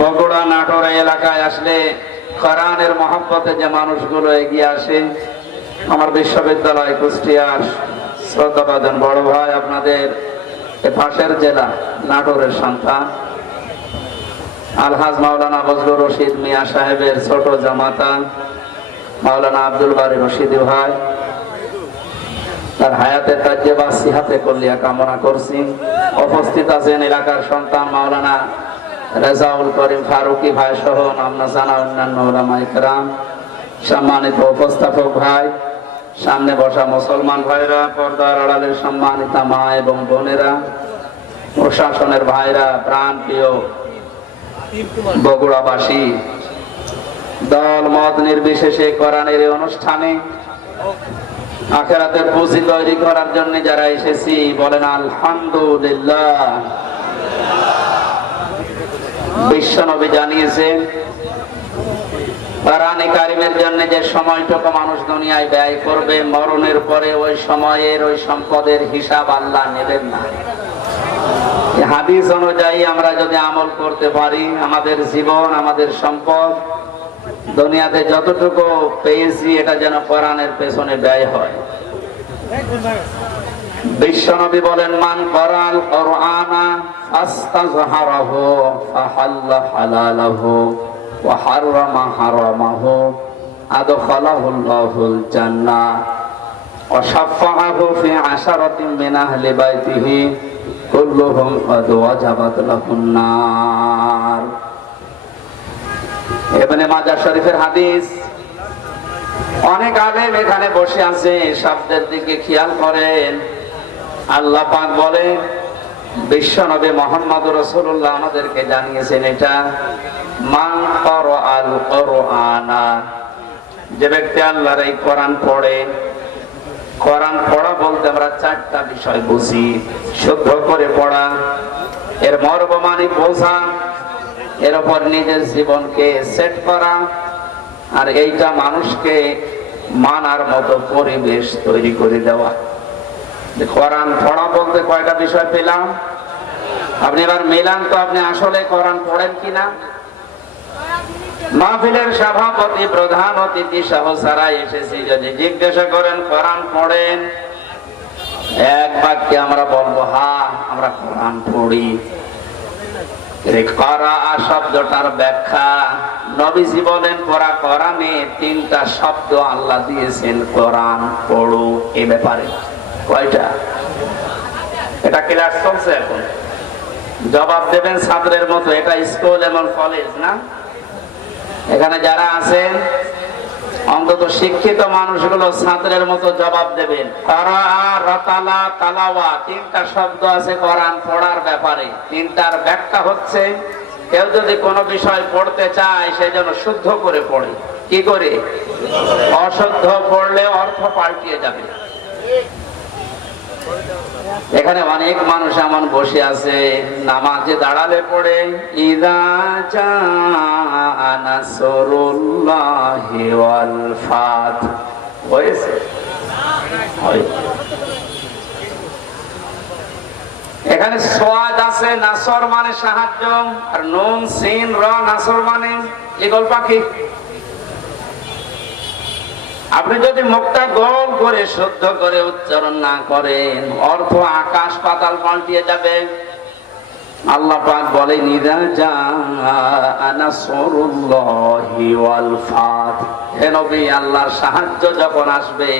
বগুড়া নাটোর এলাকায় আসলে কোরআনের মহব্বতে যে মানুষগুলো এগিয়ে আসে, আমার বিশ্ববিদ্যালয় কুষ্টিয়ার শ্রদ্ধাভাজন বড় ভাই, আপনাদের পাশের জেলা নাটোরের সন্তান আলহাজ মাওলানা বজলুর রশিদ মিয়া সাহেবের ছোট জামাতা মাওলানা আব্দুল বারী রশিদি ভাই, তার হায়াতের কাজে বা সিহাতে কল্যাণ কামনা করছি। উপস্থিত আছেন এলাকার সন্তান মাওলানা রেজাউল করিম ফারুকি ভাই সহ নামনা জানা অন্যান্য ওলামায়ে কেরাম, সম্মানিত উপস্থাপক ভাই, সামনে বসা মুসলমান ভাইরা, পর্দার আড়ালের সম্মানিত মা এবং বোনেরা, প্রশাসনের ভাইরা, প্রাণ প্রিয় বগুড়াবাসী, দল মত নির্বিশেষে কোরআনের এই অনুষ্ঠানে আখিরাতের পুঁজি তৈরি করার জন্য যারা এসেছি বলেন আলহামদুলিল্লাহ। বিশ্বনবী জানিয়েছেন কোরআনে কারিমের জন্য যে সময়টুকু মানুষ দুনিয়ায় ব্যয় করবে, মরণের পরে ওই সময়ের ওই সম্পদের হিসাব আল্লাহ নেবেন না। হাদিস অনুযায়ী আমরা যদি আমল করতে পারি, আমাদের জীবন, আমাদের সম্পদ দুনিয়াতে যতটুকু পেয়েছি এটা যেন কোরআনের পেছনে ব্যয় হয়। বিশ্বনবী বলেন মান করাল কোরআনা ফাস্তাযহারাহু ফাহাল্লা হালালাহু ওয়া হাররামা হারামাহু আদখালাহুল্লাহুল জান্নাহ ওয়া শাফাআহু ফি আশারাতিন মিন আহলি বাইতিহি কুল্লুহুম ক্বাদ ওয়াজাবাত লাহুন নার। ইবনে মাজাহ শরীফের হাদিস। অনেক আলেম এখানে বসে আছে, শব্দের দিকে খেয়াল করেন। আল্লাহ পাক বলেন, বিশ্বনবী মুহাম্মদ রাসূলুল্লাহ আমাদেরকে জানিয়েছেন এটা মান ক্বারাআল কুরআনা, যে ব্যক্তি আল্লাহর এই কোরআন পড়ে। কোরআন পড়া বলতে আমরা চারটা বিষয় বুঝি। শুদ্ধ করে পড়া, এর মর্মমানি বোঝা, এর উপর নিজের জীবনকে সেট করা, আর এইটা মানুষকে মানার মতো পরিবেশ তৈরি করে দেওয়া। কোরআন পড়া বলতে কয়টা বিষয় পেলাম? আপনি এবার মেলান তো, আপনি আসলে কোরআন পড়েন কিনা? মাহফিলের সভাপতি, প্রধান অতিথি সহ যারা এসেছি যদি জিজ্ঞাসা করেন কোরআন পড়েন, এক বাক্যে আমরা বলবো হ্যাঁ আমরা কোরআন পড়ি। কোরআন শব্দটার ব্যাখ্যা নবীজি বলেন, পড়া কোরআনে তিনটা শব্দ আল্লাহ দিয়েছেন কোরআন পড়ো এই ব্যাপারে। কয়টা? এটা ক্লাস চলছে এখন, জবাব দেবেন ছাত্রের মতো। এটা স্কুল এবং কলেজ না? এখানে যারা আছেন অন্তত শিক্ষিত মানুষগুলো ছাত্রের মতো জবাব দেবেন। তিনটা শব্দ আছে কোরআন পড়ার ব্যাপারে। তিনটার ব্যাখ্যা হচ্ছে, কেউ যদি কোনো বিষয় পড়তে চায় সে যেন শুদ্ধ করে পড়ে। কি করে? অশুদ্ধ পড়লে অর্থ পাল্টিয়ে যাবে। এখানে অনেক মানুষ এমন বসে আছে, নামাজে দাঁড়ালে পড়ে ইযা জাআ নাসরুল্লাহি ওয়াল ফাত। হয়েছে? এখানে সোয়াদ আছে, নাসর মানে সাহায্য, আর নুন সিন র নাসর মানে ঈগল পাখি। আপনি যদি মুখটা গোল করে শুদ্ধ করে উচ্চারণ না করেন, অর্থ আকাশ পাতাল পাল্টিয়ে যাবে। আল্লাহ পাক বলেন ইযা জাআ নাসরুল্লাহি ওয়াল ফাত। হে নবী, আল্লাহর সাহায্য যখন আসবে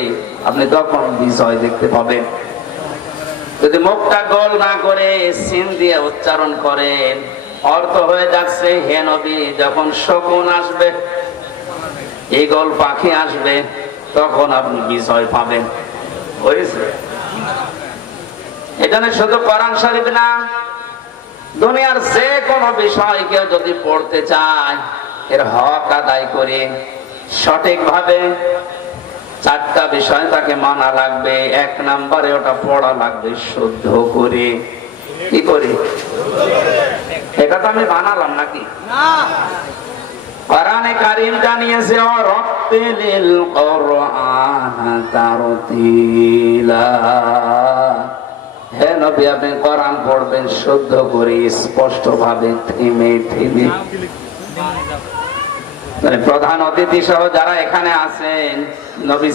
আপনি তখন বিজয় দেখতে পাবেন। যদি মুখটা গোল না করে সিন দিয়ে উচ্চারণ করেন, অর্থ হয়ে যাচ্ছে হে নবী, যখন শকুন আসবে, ঈগল পাখি আসবে, তখন আপনি বিজয় পাবেন। হয়েছে? এখানে শুধু কোরআন শরীফ না, দুনিয়ার যে কোনো বিষয় কেউ যদি পড়তে চায়, এর হক আদায় করে সঠিকভাবে চারটা বিষয় তাকে মানা লাগবে। এক নম্বরে ওটা পড়া লাগবে শুদ্ধ করে। কি করে? এটা তো আমি বানালাম নাকি? না, কোরআনে কারীম জানিয়েছে ওয়ারাত্তিলিল কোরআন তারতিলা। হে নবী আপনি কোরআন পড়বেন শুদ্ধ করে স্পষ্ট ভাবে থেমে থেমে। মানে প্রধান অতিথি সহ যারা এখানে আছেন নবী